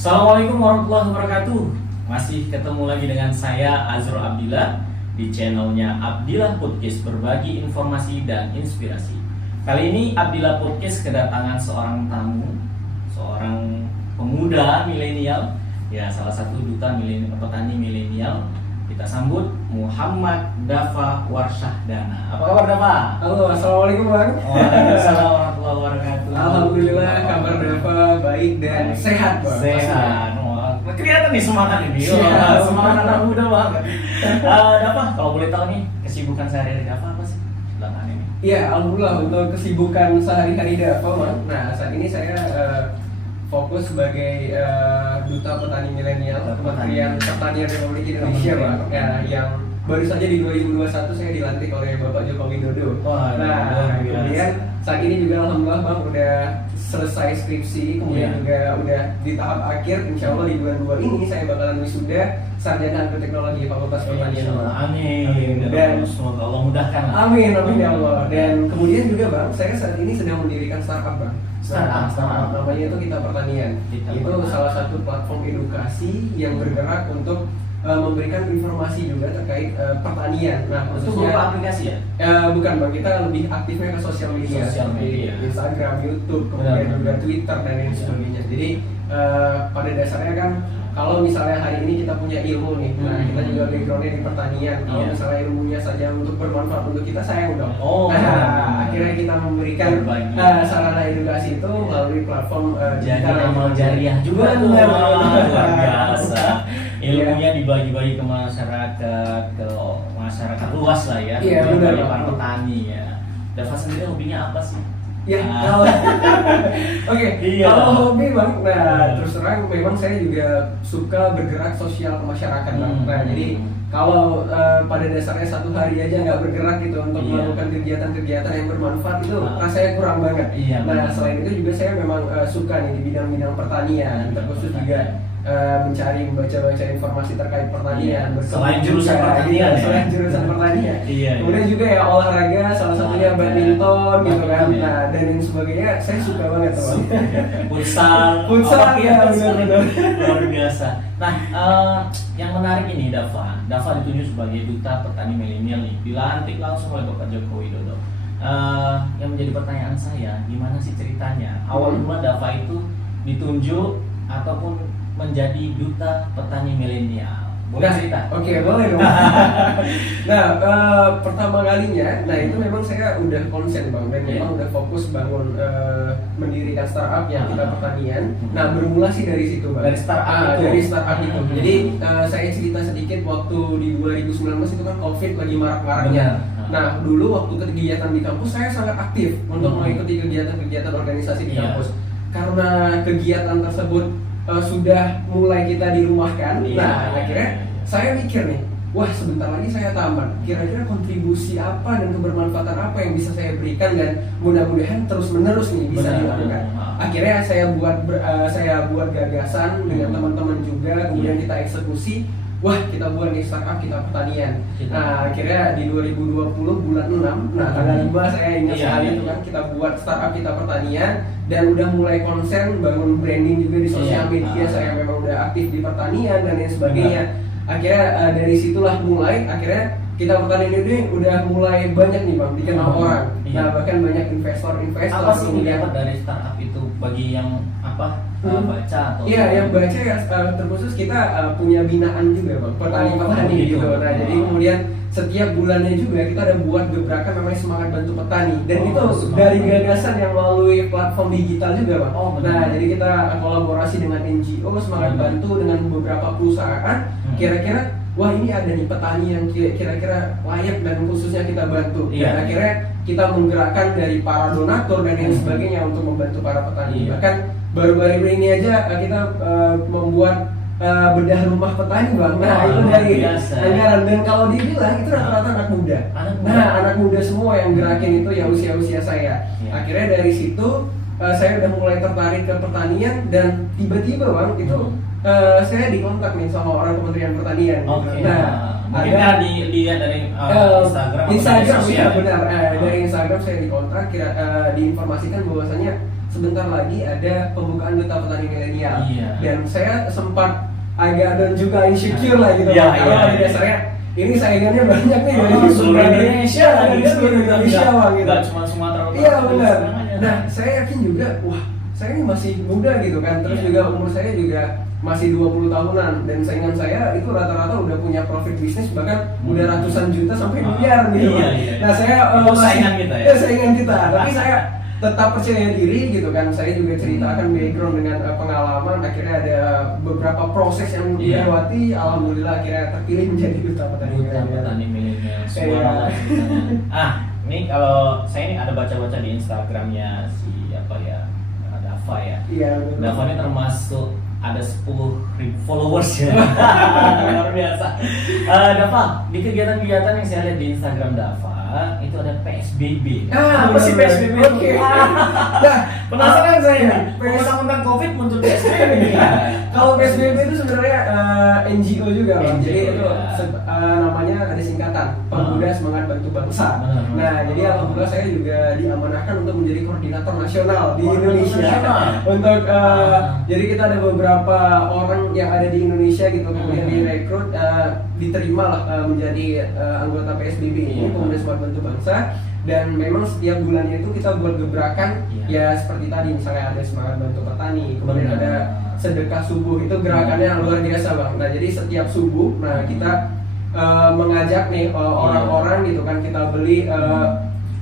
Assalamualaikum warahmatullahi wabarakatuh. Masih ketemu lagi dengan saya Azrul Abdillah di channelnya Abdillah Podcast, berbagi informasi dan inspirasi. Kali ini Abdillah Podcast kedatangan seorang tamu, seorang pemuda milenial, ya salah satu duta petani milenial. Kita sambut Muhammad Dafa Warsyahdana. Apa kabar Dafa? Halo, assalamualaikum bang. Waalaikumsalam warahmatullahi wabarakatuh. Alhamdulillah kabar Dafa baik dan sehat bang. Sehat. Wah, kelihatan nih semangat ini. Siap. Semangat anak muda banget. Dafa, kalau boleh tahu nih kesibukan sehari-hari Dafa apa sih belakangan ini? Iya, alhamdulillah untuk kesibukan sehari-hari Dafa bang. Nah saat ini saya fokus sebagai duta petani milenial Kementerian Pertanian Republik Indonesia bang. Ya, yang baru saja di 2021 saya dilantik oleh Bapak Joko Widodo. Wah, Nah, kemudian saat ini juga alhamdulillah bang udah selesai skripsi, kemudian juga udah di tahap akhir. Insya Allah di bulan 2 ini saya bakalan wisuda sarjana agroteknologi Fakultas Pertanian. Amin. Dan semoga Allah mudahkan. Amin, amin ya Allah. Dan kemudian juga bang, saya saat ini sedang mendirikan startup bang. Startup namanya itu Kita Pertanian. Itu salah satu platform edukasi yang bergerak untuk memberikan informasi juga terkait pertanian. Nah, itu berupa aplikasi ya? Bukan bang, kita lebih aktifnya ke sosial media, Instagram, YouTube, kemudian juga Twitter dan lain sebagainya. Jadi pada dasarnya kan kalau misalnya hari ini kita punya ilmu nih, nah kita juga backgroundnya di pertanian. Kalau misalnya ilmunya saja untuk bermanfaat untuk kita, sayang dong. Akhirnya kita memberikan sarana edukasi itu melalui platform jadi amal jariah juga tuh. Luar biasa. Ilmunya dibagi-bagi ke masyarakat luas lah ya. Iya benar. Para petani ya. Dafa sendiri hobinya apa sih? Ya, oke. Kalau hobi bang, terus terang memang saya juga suka bergerak sosial ke masyarakat bang. Nah jadi kalau pada dasarnya satu hari aja nggak bergerak gitu untuk melakukan kegiatan-kegiatan yang bermanfaat itu rasanya kurang banget. Nah selain itu juga saya memang suka nih di bidang-bidang pertanian, terkhusus juga membaca informasi terkait pertanian. Selain jurusan pertanian, Kemudian juga ya olahraga, salah satunya badminton gitu kan. Nah dan lain sebagainya, saya suka banget teman. Futsal ya benar-benar luar biasa. Nah yang menarik ini Dafa ditunjuk sebagai duta petani milenial nih, dilantik langsung oleh Bapak Joko Widodo. Yang menjadi pertanyaan saya, gimana sih ceritanya? Awal mula Dafa itu ditunjuk ataupun menjadi duta petani milenial. Boleh cerita? Oke, boleh dong. Nah, pertama kalinya, itu memang saya udah konsen bang, dan memang udah fokus bangun mendirikan startup yang Kita Pertanian. Nah, bermula sih dari situ bang. Dari startup itu. Jadi saya cerita sedikit, waktu di 2019 itu kan COVID lagi marak-maraknya. Nah, dulu waktu kegiatan di kampus saya sangat aktif untuk mengikuti kegiatan-kegiatan organisasi di kampus. Karena kegiatan tersebut sudah mulai kita dirumahkan. Nah akhirnya saya mikir nih, wah sebentar lagi saya tamat, kira-kira kontribusi apa dan kebermanfaatan apa yang bisa saya berikan, dan mudah-mudahan terus menerus nih bisa dilakukan. Akhirnya saya buat gagasan dengan teman-teman juga, kemudian kita eksekusi. Wah kita buat nih startup Kita Pertanian. Nah akhirnya di 2020 bulan 6, tanggal 5 saya ingat sekali itu kan, kita buat startup Kita Pertanian. Dan udah mulai konsen bangun branding juga di sosial media. Saya memang udah aktif di pertanian dan lain sebagainya. Akhirnya dari situlah mulai, akhirnya Kita Pertanian ini udah mulai banyak nih bang dikenal orang. Nah bahkan banyak investor. Apa sih yang dapat dari startup itu bagi yang baca atau? Iya, yang baca ya terkhusus kita punya binaan juga bang, petani-petani gitu. Nah jadi kemudian setiap bulannya juga kita ada buat gebrakan namanya Semangat Bantu Petani, dan itu dari gagasan yang melalui platform digital juga bang. Nah jadi kita kolaborasi dengan NGO Semangat Bantu dengan beberapa perusahaan. Kira-kira wah ini ada nih petani yang kira-kira layak dan khususnya kita bantu. Dan akhirnya kita menggerakkan dari para donatur dan lain sebagainya untuk membantu para petani. Bahkan baru-baru ini aja kita membuat bedah rumah petani bang. Nah itu dari anggaran, dan kalau dibilang itu rata-rata anak muda. Anak muda semua yang gerakin itu ya usia-usia saya. Akhirnya dari situ saya udah mulai tertarik ke pertanian, dan tiba-tiba bang itu saya dikontak nih sama orang Kementerian Pertanian. Mungkin dilihat dari Instagram ya benar. Dari Instagram saya dikontak, diinformasikan bahwasanya sebentar lagi ada pembukaan duta petani milenial. Iya. Dan saya sempat agak dan juga insecure lah gitu, Iya, Bang. Karena iya, pada iya. dasarnya ini saingannya banyak nih dari seluruh Indonesia, dari seluruh Indonesia, Bang, gitu. Nggak cuma Sumatera Utara. Iya benar. semuanya. Nah, saya yakin juga, wah, saya ini masih muda gitu kan. Terus Iya. juga umur saya juga masih 20 tahunan dan saingan saya itu rata-rata udah punya profit bisnis bahkan udah ratusan juta sampai miliar gitu. Iya, iya. Nah, saya Itu saingan kita ya? saingan kita. Tapi saya tetap percaya diri gitu kan. Saya juga ceritakan background dengan pengalaman, akhirnya ada beberapa proses yang Iya. dilewati, alhamdulillah akhirnya terpilih menjadi duta petani Duta milenial. petani milenial. Iya. Subhanallah ceritanya. Ini kalau saya ini ada baca-baca di Instagramnya si apa ya, Dava ya. Iya, betul. Dava ini termasuk ada 10.000 followers ya. Luar biasa. Dava, di kegiatan-kegiatan yang saya lihat di Instagram Dava itu ada PSBB. Apa sih benar. PSBB? Oke. Nah, Penasaran saya. PS Tentang COVID muncul PSBB. Kalau PSBB itu sebenarnya NGO juga, Bang. NGO, Jadi itu ya. namanya ada singkatan Pemuda Semangat Bantu Bangsa. Nah, jadi alhamdulillah saya juga diamanahkan untuk menjadi koordinator nasional di Indonesia. nasional. Untuk jadi kita ada beberapa orang yang ada di Indonesia gitu, kemudian direkrut, diterima lah menjadi anggota PSBB ini, Iya. Pemuda Semangat Bantu Bangsa. Dan memang setiap bulannya itu kita buat gebrakan, ya seperti tadi misalnya ada semangat bantu petani, kemudian Benar. ada sedekah subuh, itu gerakannya luar biasa, Bang. Nah, jadi setiap subuh, nah kita mengajak nih orang-orang gitu kan, kita beli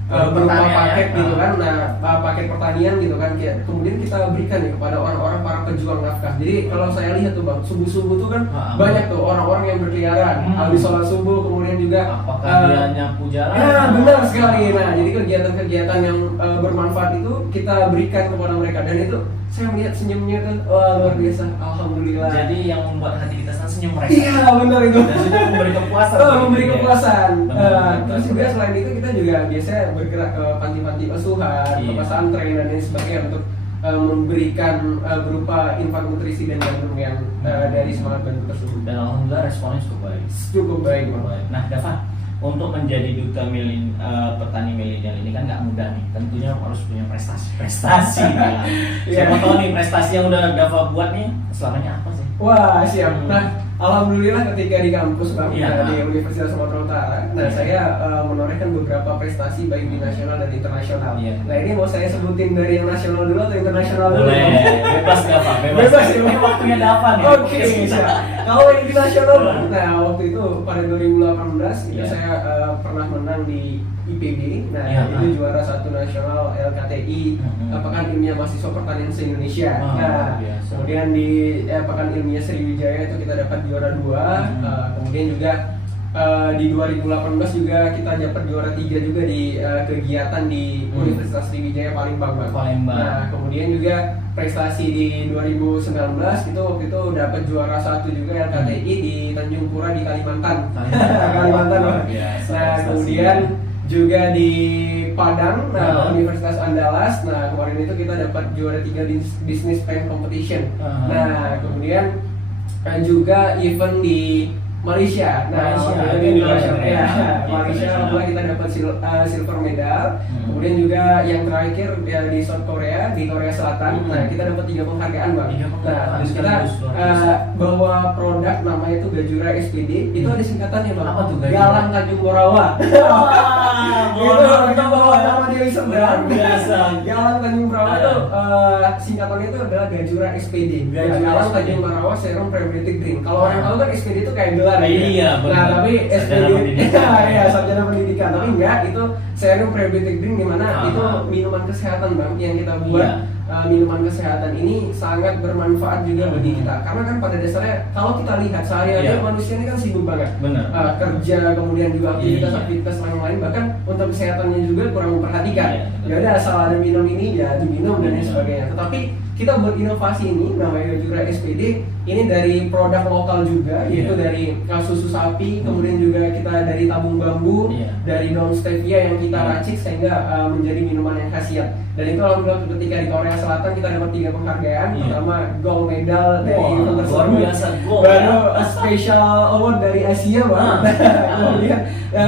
berupa Pertanian, paket ya. gitu kan, nah paket pertanian gitu kan, kemudian kita berikan nih kepada orang-orang para pejuang nafkah. Jadi kalau saya lihat tuh, Bang, subuh-subuh tuh kan banyak tuh orang-orang yang berkeliaran habis sholat subuh, kemudian juga Apakah dia nyapu jalan? ya benar sekali. Nah, jadi kegiatan-kegiatan yang bermanfaat itu kita berikan kepada mereka, dan itu saya melihat senyumnya kan, wah luar biasa, alhamdulillah. Jadi yang membuat hati kita senang senyum mereka. Iya benar itu. Dan juga memberi kepuasan. Memberi kepuasan. Benar. Terus juga selain itu kita juga biasanya bergerak ke panti-panti asuhan, ke Iya. pesantren dan lain sebagainya untuk memberikan berupa infak nutrisi dan gandum yang dari semangat bantu tersebut. Dan alhamdulillah responnya cukup baik. Cukup baik, Cukup Bang. baik. Nah, Dava, untuk menjadi duta petani milenial ini kan nggak mudah nih. Tentunya harus punya prestasi. Nah, siapa Iya. tahu nih prestasi yang udah Dava buat nih selamanya apa sih? Wah, siap. Nah, alhamdulillah ketika di kampus, Bang, Iya. di Universitas Sumatera Utara, nah Iya. saya menorehkan beberapa prestasi baik di nasional dan internasional. Iya. Nah, ini mau saya sebutin dari yang nasional dulu atau internasional dulu? Boleh, bebas Dava, bebas. Bebas ya, Bang. Ini waktunya Dava nih. Oke, siap. Kalau yang di nasional, nah waktu itu pada 2018 itu Iya. saya pernah menang di IPB. Nah, Iya. itu juara 1 nasional LKTI, Pekan Ilmiah Mahasiswa Pertanian se-Indonesia. Wah, Nah, luar biasa. kemudian di Pekan Ilmiah Sriwijaya itu kita dapat juara 2. Kemudian juga di 2018 juga kita dapat juara 3 juga di kegiatan di Universitas Sriwijaya Palembang, Bang. Palembang. Nah, kemudian juga prestasi di 2019 itu waktu itu dapat juara 1 juga LKTI di Tanjung Pura di Kalimantan. Kalimantan, Bang. Biasa, Nah, prestasi. kemudian juga di Padang, Ah. Universitas Andalas. Nah, kemarin itu kita dapat juara 3 di Business Plan Competition. Ah. Nah, kemudian juga event di Malaysia. Nah, Malaysia, waktu itu itu di juga Malaysia, keren. ya, Iya, Malaysia internasional. alhamdulillah kita dapat silver medal. Kemudian juga yang terakhir ya, di South Korea, di Korea Selatan. Nah, kita dapat 3 penghargaan, Bang. 3 penghargaan Nah, terus kita sekaligus, luar biasa. bawa produk namanya itu Gajura SPD. Itu ada singkatannya, Bang. Apa tuh Gajura? Galang Tanjung Morawa. Kita bawa nama di Serdan. Biasa. Galang Tanjung Morawa itu singkatannya itu adalah Gajura SPD. Gajura Galang SPD. Tanjung Morawa Serum Prebiotic Drink. Kalau orang tahu kan SPD itu kayak gelar. Iya, Nah, benar. tapi Sarjana SPD pendidikan. ya sarjana pendidikan. Tapi enggak, itu Serum Prebiotic Drink di mana Ah. itu minuman kesehatan, Bang, yang kita buat. Iya. Minuman kesehatan ini sangat bermanfaat juga bagi kita, karena kan pada dasarnya kalau kita lihat sehari-hari Iya. manusia ini kan sibuk banget. Benar. Kerja, kemudian juga aktivitas-aktivitas lain-lain, bahkan untuk kesehatannya juga kurang memperhatikan. Iya, betul. Ya udah asal ada minum ini ya diminum dan lain Iya. sebagainya. Tetapi kita buat inovasi ini namanya Gajura SPD, ini dari produk lokal juga, yaitu Iya. dari susu sapi, kemudian juga kita dari tabung bambu, Iya. dari daun stevia yang kita Iya. racik sehingga menjadi minuman yang khasiat. Dan itu alhamdulillah ketika di Korea Selatan kita dapat 3 penghargaan. Iya. Pertama gold medal dari Wah, event luar tersebut. biasa, gold, Baru ya. special award dari Asia, Bang. Kemudian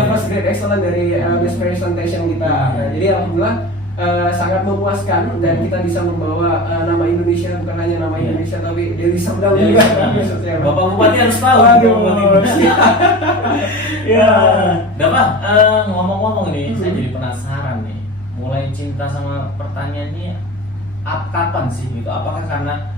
first grade excellent dari best presentation kita. Iya. Nah, jadi alhamdulillah sangat memuaskan dan kita bisa membawa nama Indonesia, bukan hanya nama Indonesia tapi Deli Serdang juga. Bapak Bupati harus tahu. Waduh. Ya, Bapak, ngomong-ngomong nih, saya jadi penasaran nih. Mulai cinta sama pertanian ini kapan sih gitu? Apakah karena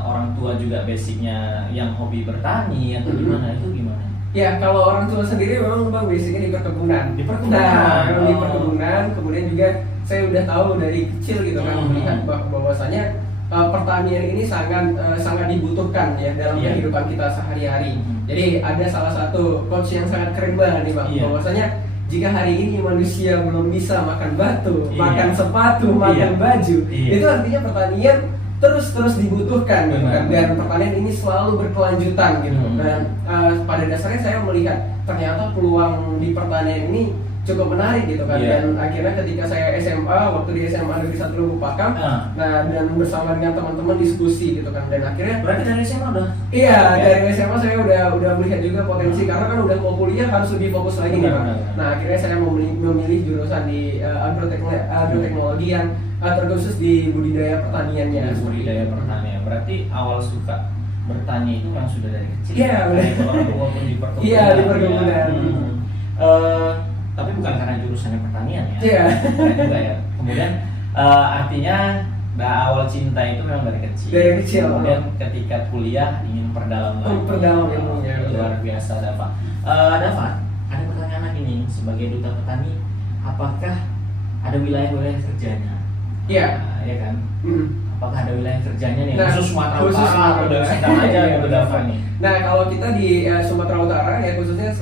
orang tua juga basicnya yang hobi bertani atau gimana? Itu gimana? Ya, kalau orang tua sendiri memang Bang basicnya di perkebunan. Di perkebunan. Nah, di perkebunan, kemudian juga saya udah tahu dari kecil gitu kan melihat bahwasanya pertanian ini sangat dibutuhkan ya dalam kehidupan kita sehari-hari. Jadi ada salah satu quotes yang sangat keren banget nih Bang, bahwasanya jika hari ini manusia belum bisa makan batu, makan sepatu, makan baju, itu artinya pertanian terus dibutuhkan gitu kan, dan pertanian ini selalu berkelanjutan gitu. Dan pada dasarnya saya melihat ternyata peluang di pertanian ini cukup menarik gitu kan. Dan akhirnya ketika saya SMA, waktu di SMA Negeri 1 Lubuk Pakam, nah dan bersama dengan teman-teman diskusi gitu kan, dan akhirnya berarti dari SMA udah? Iya, dari SMA saya udah melihat juga potensi, karena kan udah mau kuliah harus lebih fokus lagi nih Pak. Nah akhirnya saya memilih jurusan di agroteknologi yang terkhusus di budidaya pertaniannya. Budidaya pertanian, berarti awal suka bertani itu yang sudah dari kecil. Iya, walaupun di perkebunan. Iya, di perkebunan. Tapi bukan karena jurusannya pertanian ya. Iya. Juga ya. Kemudian artinya awal cinta itu memang dari kecil. Dari kecil. Kemudian ketika kuliah ingin perdalam lagi. Perdalam ilmunya. Luar biasa, Dava. Dava, ada pertanyaan lagi nih, sebagai duta petani, apakah ada wilayah-wilayah kerjanya? Iya. Ya kan. Apakah ada wilayah kerjanya nih? Nah, khusus Sumatera Utara atau dari sedang aja gitu Dava nih? Nah kalau kita di Sumatera Utara ya khususnya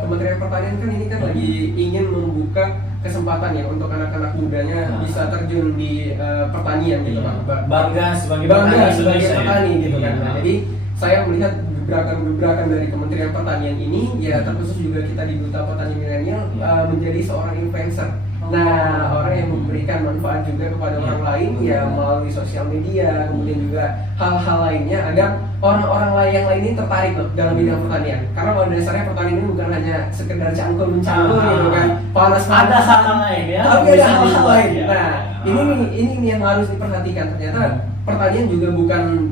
Kementerian Pertanian kan ini kan lagi ingin membuka kesempatan ya untuk anak-anak mudanya bisa terjun di pertanian gitu Pak. Bangga sebagai petani gitu kan. Nah, jadi saya melihat gebrakan dari Kementerian Pertanian ini ya terkhusus juga kita di Duta Petani Milenial menjadi seorang influencer. Nah, orang yang memberikan manfaat juga kepada orang lain ya melalui sosial media, kemudian juga hal-hal lainnya agar orang-orang lain yang lain ini tertarik loh dalam bidang pertanian. Karena pada dasarnya pertanian ini bukan hanya sekedar cangkul mencangkul gitu kan, panas ada hal lain ya. Tapi ada hal-hal lain. Nah, ini yang harus diperhatikan. Ternyata pertanian juga bukan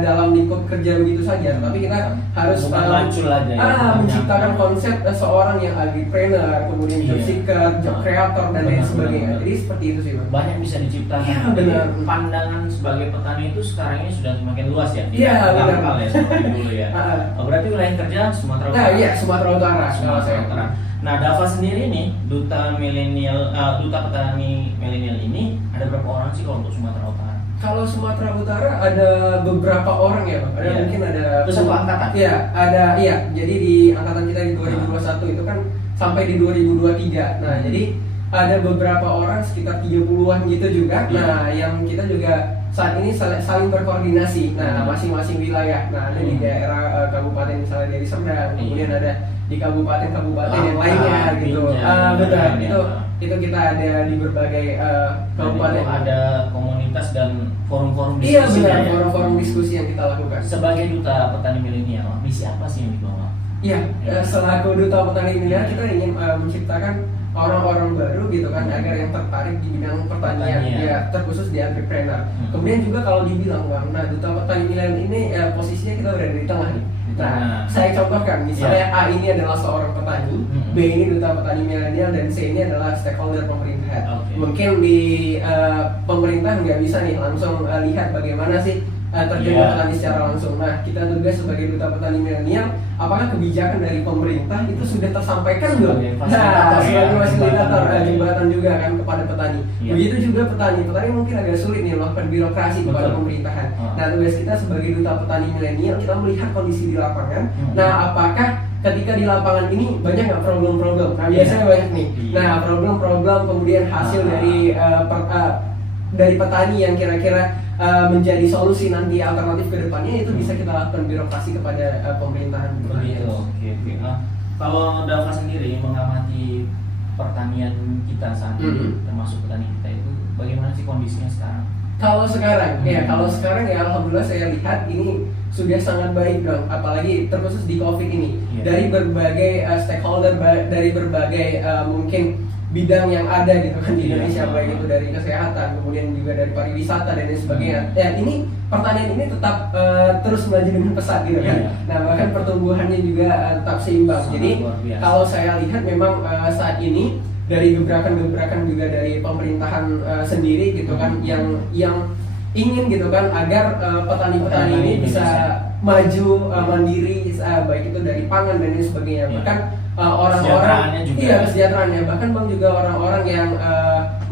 dalam lingkup kerja begitu saja, tapi kita harus menciptakan konsep seorang yang agripreneur, kemudian job seeker, job creator dan lain sebagainya. Jadi seperti itu sih Bang. Banyak bisa diciptakan. Ya, benar. Pandangan sebagai petani itu sekarang ini sudah semakin luas ya. Iya, benar. Ya seperti dulu ya. Berarti wilayah kerja Sumatera Utara. Nah, iya Sumatera Utara. Sumatera Utara. Nah, Dava sendiri nih, duta petani milenial ini ada berapa orang sih kalau untuk Sumatera Utara? Kalau Sumatera Utara ada beberapa orang ya Bang. Ada mungkin ada satu angkatan. Iya, jadi di angkatan kita di 2021 itu kan sampai di 2023. Nah, jadi ada beberapa orang sekitar 30-an gitu juga. Nah, yang kita juga saat ini saling berkoordinasi. Nah, masing-masing wilayah. Nah, ada di daerah kabupaten misalnya dari Serdang, kemudian ada di kabupaten-kabupaten yang lainnya gitu. Betul. Itu kita ada di berbagai kabupaten. Ada komunitas dan forum-forum diskusi. Iya benar, forum-forum diskusi yang kita lakukan. Sebagai duta petani milenial, misi apa sih yang dibawa? Iya, selaku duta petani milenial kita ingin menciptakan orang-orang baru gitu kan, agar yang tertarik di bidang pertanian, ya terkhusus di agripreneur. Kemudian juga kalau dibilang Bang, nah duta petani milenial ini posisinya kita berada di tengah nih. Nah, saya contohkan, misalnya A ini adalah seorang petani, B ini duta petani milenial, dan C ini adalah stakeholder pemerintahan. Mungkin di pemerintah nggak bisa nih langsung lihat bagaimana sih terjun petani secara langsung. Nah, kita tugas sebagai duta petani milenial, apakah kebijakan dari pemerintah itu sudah tersampaikan belum? Nah, sebagai fasilitator jembatan juga kan kepada petani. Begitu juga petani mungkin agak sulit nih melakukan birokrasi kepada pemerintahan. Nah, tugas kita sebagai duta petani milenial, kita melihat kondisi di lapangan. Nah, apakah ketika di lapangan ini banyak nggak problem-problem? Nah, biasanya banyak nih. Nah, problem-problem kemudian hasil dari petani yang kira-kira menjadi solusi nanti alternatif ke depannya, itu bisa kita lakukan birokrasi kepada pemerintahan. Begitu. Oke. Kalau Dava sendiri mengamati pertanian kita saat ini, termasuk petani kita itu, bagaimana sih kondisinya sekarang? Kalau sekarang ya alhamdulillah saya lihat ini sudah sangat baik dong, apalagi terkhusus di COVID ini. Dari berbagai stakeholder, dari berbagai mungkin bidang yang ada gitu kan di Iya. Indonesia, baik itu dari kesehatan, kemudian juga dari pariwisata dan lain sebagainya. Ya ini pertanian ini tetap terus melaju dengan pesat gitu kan. Iya. Nah bahkan pertumbuhannya juga tetap seimbang. Sangat Jadi luar biasa. kalau saya lihat memang saat ini dari gebrakan-gebrakan juga dari pemerintahan sendiri gitu kan, yang ingin gitu kan agar petani-petani ini bisa maju mandiri, baik itu dari pangan dan lain sebagainya. Iya. Bahkan orang-orang, Kesejahteraannya juga. iya kesejahteraannya, bahkan bang juga orang-orang yang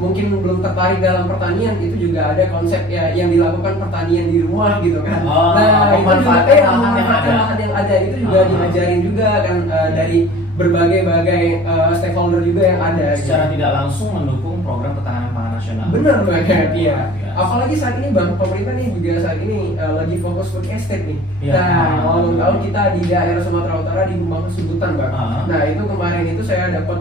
mungkin belum tertarik dalam pertanian, itu juga ada konsep ya yang dilakukan pertanian di rumah gitu kan. Oh, Nah itu juga memanfaatkan lahan yang memanfaatkan ada. lahan yang ada itu juga diajarin juga kan dari berbagai stakeholder juga yang ada. Secara gitu. tidak langsung mendukung program ketahanan pangan nasional. Benar banget, iya. Iya. Apalagi saat ini bang, pemerintah nih juga saat ini lagi fokus food estate nih. Iya. Nah, walaupun tahu kita di daerah Sumatera Utara di Humbang Subutan bang. Ah. Nah itu kemarin itu saya dapat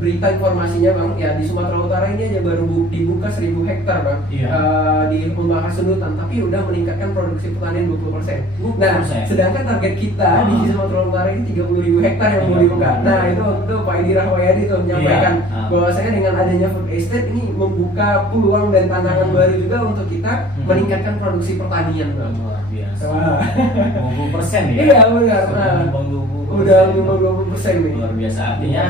berita informasinya bang, ya di Sumatera Utara ini aja baru dibuka 1000 hektar bang. Iya. Di Humbang Subutan, tapi udah meningkatkan produksi pertanian 20%. Nah, 20%. sedangkan target kita di Sumatera Utara ini 30.000 hektar yang mau dibuka. Nah itu Pak Edi Rahmayadi tuh menyampaikan Iya. bahwasanya dengan adanya food estate ini membuka peluang dan tantangan baru juga untuk kita meningkatkan produksi pertanian bang. Luar biasa. Wah. 20% ya? Iya benar. Sudah Nah, menyumbang 20%. udah 50% nih. Luar biasa. Artinya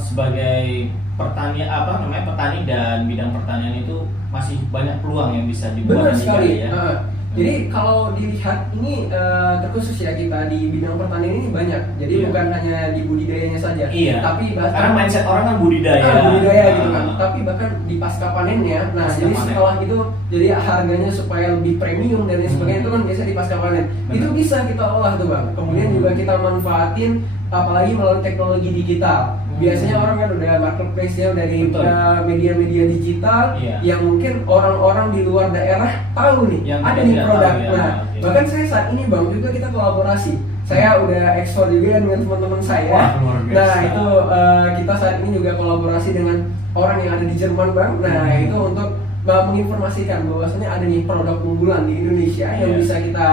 sebagai petani dan bidang pertanian itu masih banyak peluang yang bisa dibuat Benar sekali. ya. Jadi kalau dilihat ini terkhusus ya kita di bidang pertanian ini banyak. Jadi Iya. bukan hanya di budidayanya saja, Iya. tapi Karena bahkan mindset orang kan budidaya. budidaya gitu kan. Ah. Tapi bahkan di pasca panennya, nah Pasca jadi panen. setelah itu jadi harganya supaya lebih premium dan lain sebagainya itu kan biasa di pasca panen. Benar. Itu bisa kita olah tuh bang. Kemudian juga kita manfaatin apalagi melalui teknologi digital. Biasanya orang kan udah marketplace-nya dari Betul. media-media digital Iya. yang mungkin orang-orang di luar daerah tahu nih Yang ada kita nih tidak produk. tahu, ya. Nah, Iya. bahkan saya saat ini bang juga kita kolaborasi. Saya udah ekspor juga dengan teman-teman saya. Wah, luar biasa. Nah itu kita saat ini juga kolaborasi dengan orang yang ada di Jerman bang. Nah itu untuk menginformasikan bahwasanya ada nih produk unggulan di Indonesia yang Iya. bisa kita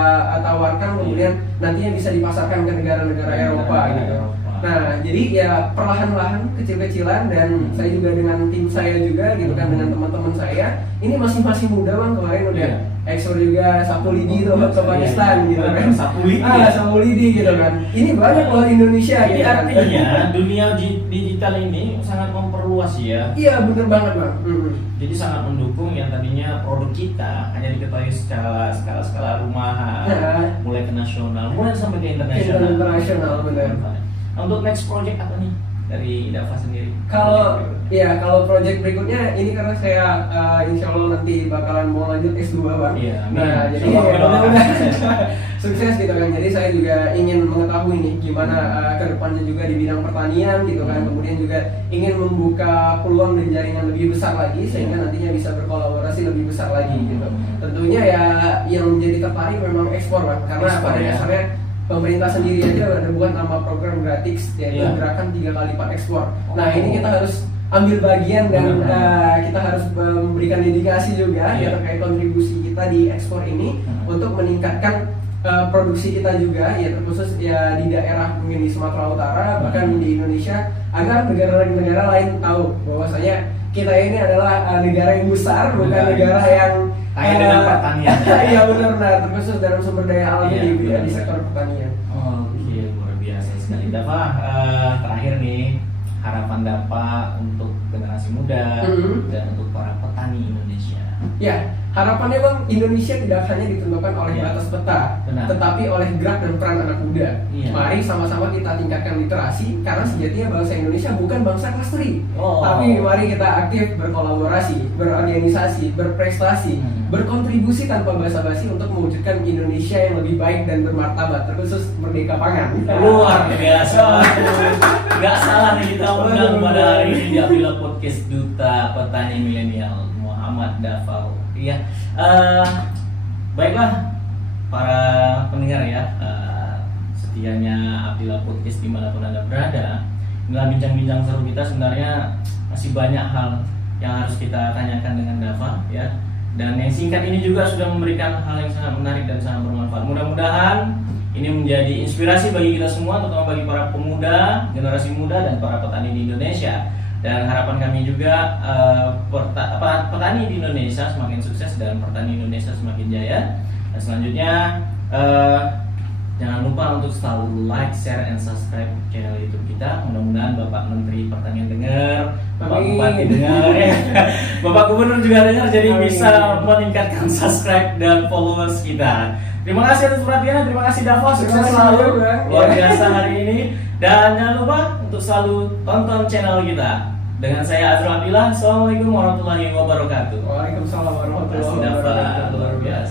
tawarkan, kemudian nantinya bisa dipasarkan ke negara-negara Eropa gitu. Nah, jadi ya perlahan-lahan, kecil-kecilan, dan saya juga dengan tim saya juga gitu kan, dengan teman-teman saya. Ini masih muda bang, kemarin udah Iya. ekspor juga sapu lidi tuh ke Pakistan Iya. gitu kan. Sapu lidi. Sapu lidi gitu kan. Ini banyak loh di Indonesia Jadi gitu kan. artinya dunia digital ini sangat memperluas ya. Iya bener banget bang. Jadi sangat mendukung yang tadinya produk kita hanya diketahui skala rumahan, Ya. mulai ke nasional, mulai sampai ke internasional. Internasional bener. Nah, untuk next project apa nih dari Dava sendiri? Kalau project berikutnya ini karena saya insya Allah nanti bakalan mau lanjut S2 bang. Iya, amin. Nah jadi Semoga ya, doakan mudah-mudahan sukses. sukses gitu kan. Jadi saya juga ingin mengetahui nih gimana kedepannya juga di bidang pertanian gitu kan. Kemudian juga ingin membuka peluang dan jaringan lebih besar lagi sehingga nantinya bisa berkolaborasi lebih besar lagi gitu. Tentunya ya yang menjadi tertarik memang ekspor bang, karena Ekspor, pada ya. dasarnya pemerintah sendiri aja ada buat nama program gratis yaitu Iya. gerakan 3 kali lipat ekspor. Nah ini kita harus ambil bagian dan kita harus memberikan dedikasi juga ya Iya. terkait kontribusi kita di ekspor ini untuk meningkatkan produksi kita juga ya terkhusus ya di daerah mungkin di Sumatera Utara bahkan di Indonesia agar negara-negara lain tahu bahwasanya kita ini adalah negara yang besar bukan negara yang kaya dengan pertanian. Iya benar, nah terkhusus dalam sumber daya alam Iya, di benar. sektor pertanian. Oke, luar biasa sekali. Dava, terakhir nih harapan Dava untuk generasi muda dan untuk para petani Indonesia. Ya, harapannya bang Indonesia tidak hanya ditentukan oleh Iya. batas peta, Benar. tetapi oleh gerak dan peran anak muda. Iya. Mari sama-sama kita tingkatkan literasi karena sejatinya bangsa Indonesia bukan bangsa kelas 3. Oh. Tapi mari kita aktif berkolaborasi, berorganisasi, berprestasi, berkontribusi tanpa basa-basi untuk mewujudkan Indonesia yang lebih baik dan bermartabat, terkhusus merdeka pangan. Luar biasa. Gak salah nih kita undang pada hari ini di Abdillah Podcast Duta Petani Milenial Muhammad Dava. Iya. Baiklah para pendengar ya, setianya Abdillah Podcast dimanapun Anda berada. Inilah bincang-bincang seru kita, sebenarnya masih banyak hal yang harus kita tanyakan dengan Dava ya. Dan yang singkat ini juga sudah memberikan hal yang sangat menarik dan sangat bermanfaat. Mudah-mudahan ini menjadi inspirasi bagi kita semua, terutama bagi para pemuda, generasi muda dan para petani di Indonesia. Dan harapan kami juga petani di Indonesia semakin sukses dan petani Indonesia semakin jaya. Dan selanjutnya jangan lupa untuk selalu like, share, and subscribe channel YouTube kita. Mudah-mudahan Bapak Menteri Pertanian dengar, Bapak Bupati dengar, ya. Bapak Gubernur juga dengar, jadi bisa meningkatkan subscribe dan followers kita. Terima kasih atas perhatiannya, terima kasih Dava, sukses selalu, luar biasa hari ini. Dan jangan lupa untuk selalu tonton channel kita. Dengan saya Azrul Abdillah, Assalamualaikum warahmatullahi wabarakatuh. Waalaikumsalam warahmatullahi wabarakatuh. Luar biasa.